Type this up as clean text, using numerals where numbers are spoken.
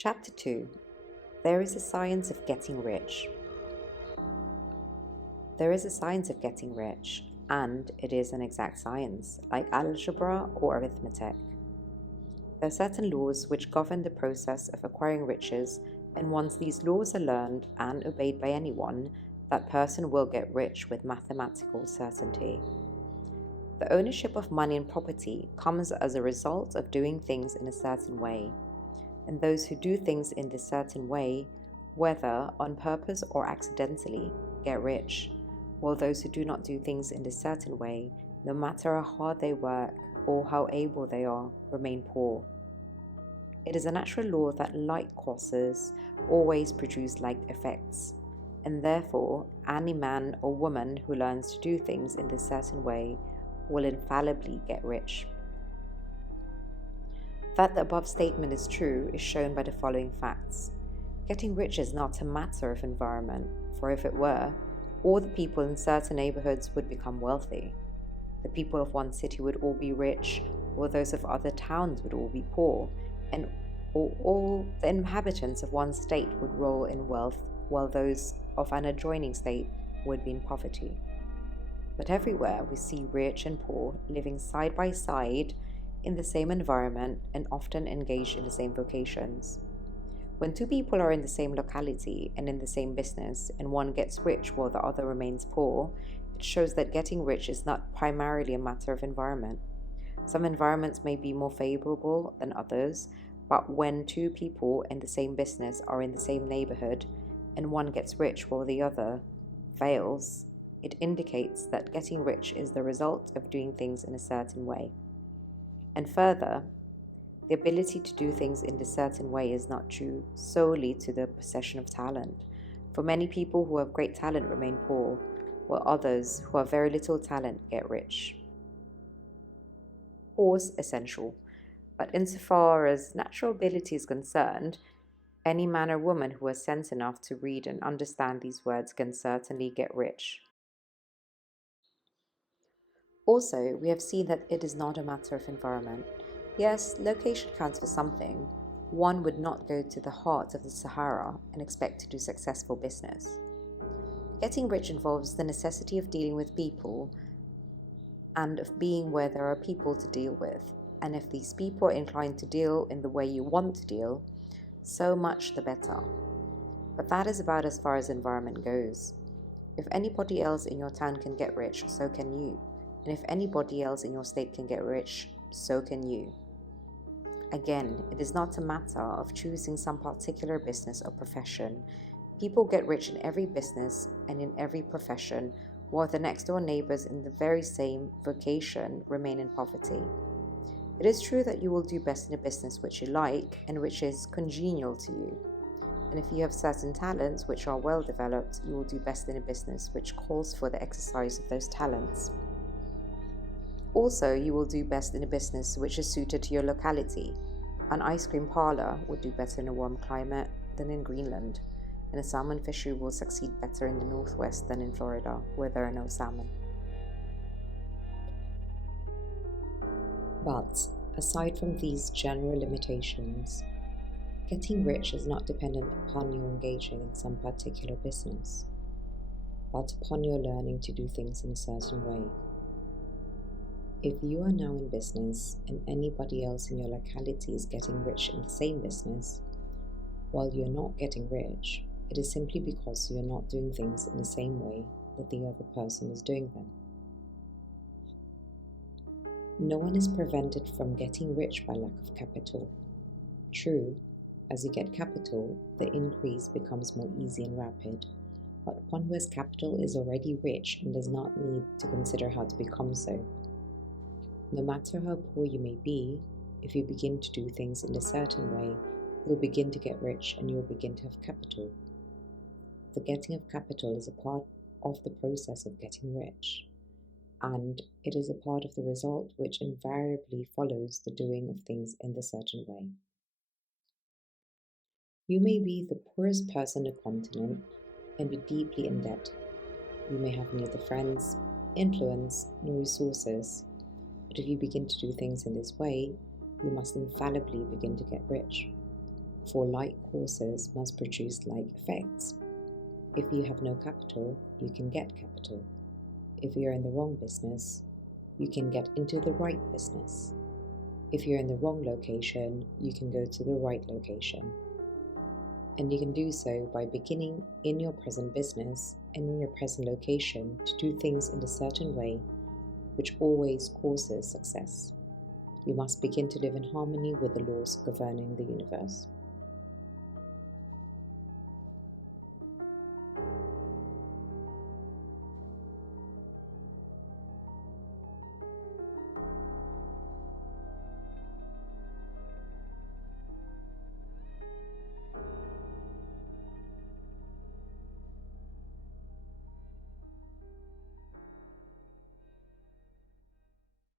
Chapter 2. There is a science of getting rich. There is a science of getting rich, and it is an exact science, like algebra or arithmetic. There are certain laws which govern the process of acquiring riches, and once these laws are learned and obeyed by anyone, that person will get rich with mathematical certainty. The ownership of money and property comes as a result of doing things in a certain way. And those who do things in this certain way, whether on purpose or accidentally, get rich, while those who do not do things in this certain way, no matter how hard they work or how able they are, remain poor. It is a natural law that like causes always produce like effects, and therefore any man or woman who learns to do things in this certain way will infallibly get rich. That the above statement is true is shown by the following facts. Getting rich is not a matter of environment, for if it were, all the people in certain neighborhoods would become wealthy. The people of one city would all be rich, while those of other towns would all be poor, and all the inhabitants of one state would roll in wealth, while those of an adjoining state would be in poverty. But everywhere we see rich and poor living side by side in the same environment and often engaged in the same vocations. When two people are in the same locality and in the same business, and one gets rich while the other remains poor, it shows that getting rich is not primarily a matter of environment. Some environments may be more favorable than others, but when two people in the same business are in the same neighborhood and one gets rich while the other fails, it indicates that getting rich is the result of doing things in a certain way. And further, the ability to do things in a certain way is not due solely to the possession of talent. For many people who have great talent remain poor, while others who have very little talent get rich. Course essential, but insofar as natural ability is concerned, any man or woman who has sense enough to read and understand these words can certainly get rich. Also, we have seen that it is not a matter of environment. Yes, location counts for something. One would not go to the heart of the Sahara and expect to do successful business. Getting rich involves the necessity of dealing with people and of being where there are people to deal with. And if these people are inclined to deal in the way you want to deal, so much the better. But that is about as far as environment goes. If anybody else in your town can get rich, so can you. And if anybody else in your state can get rich, so can you. Again, it is not a matter of choosing some particular business or profession. People get rich in every business and in every profession, while the next door neighbors in the very same vocation remain in poverty. It is true that you will do best in a business which you like and which is congenial to you. And if you have certain talents which are well developed, you will do best in a business which calls for the exercise of those talents. Also, you will do best in a business which is suited to your locality. An ice cream parlor would do better in a warm climate than in Greenland, and a salmon fishery will succeed better in the Northwest than in Florida, where there are no salmon. But, aside from these general limitations, getting rich is not dependent upon you engaging in some particular business, but upon your learning to do things in a certain way. If you are now in business and anybody else in your locality is getting rich in the same business, while you're not getting rich, it is simply because you're not doing things in the same way that the other person is doing them. No one is prevented from getting rich by lack of capital. True, as you get capital, the increase becomes more easy and rapid, but one who has capital is already rich and does not need to consider how to become so. No matter how poor you may be, if you begin to do things in a certain way, you'll begin to get rich and you'll begin to have capital. The getting of capital is a part of the process of getting rich, and it is a part of the result which invariably follows the doing of things in the certain way. You may be the poorest person on the continent and be deeply in debt. You may have neither friends, influence, nor resources. But if you begin to do things in this way, you must infallibly begin to get rich. For like causes must produce like effects. If you have no capital, you can get capital. If you're in the wrong business, you can get into the right business. If you're in the wrong location, you can go to the right location. And you can do so by beginning in your present business and in your present location to do things in a certain way, which always causes success. You must begin to live in harmony with the laws governing the universe.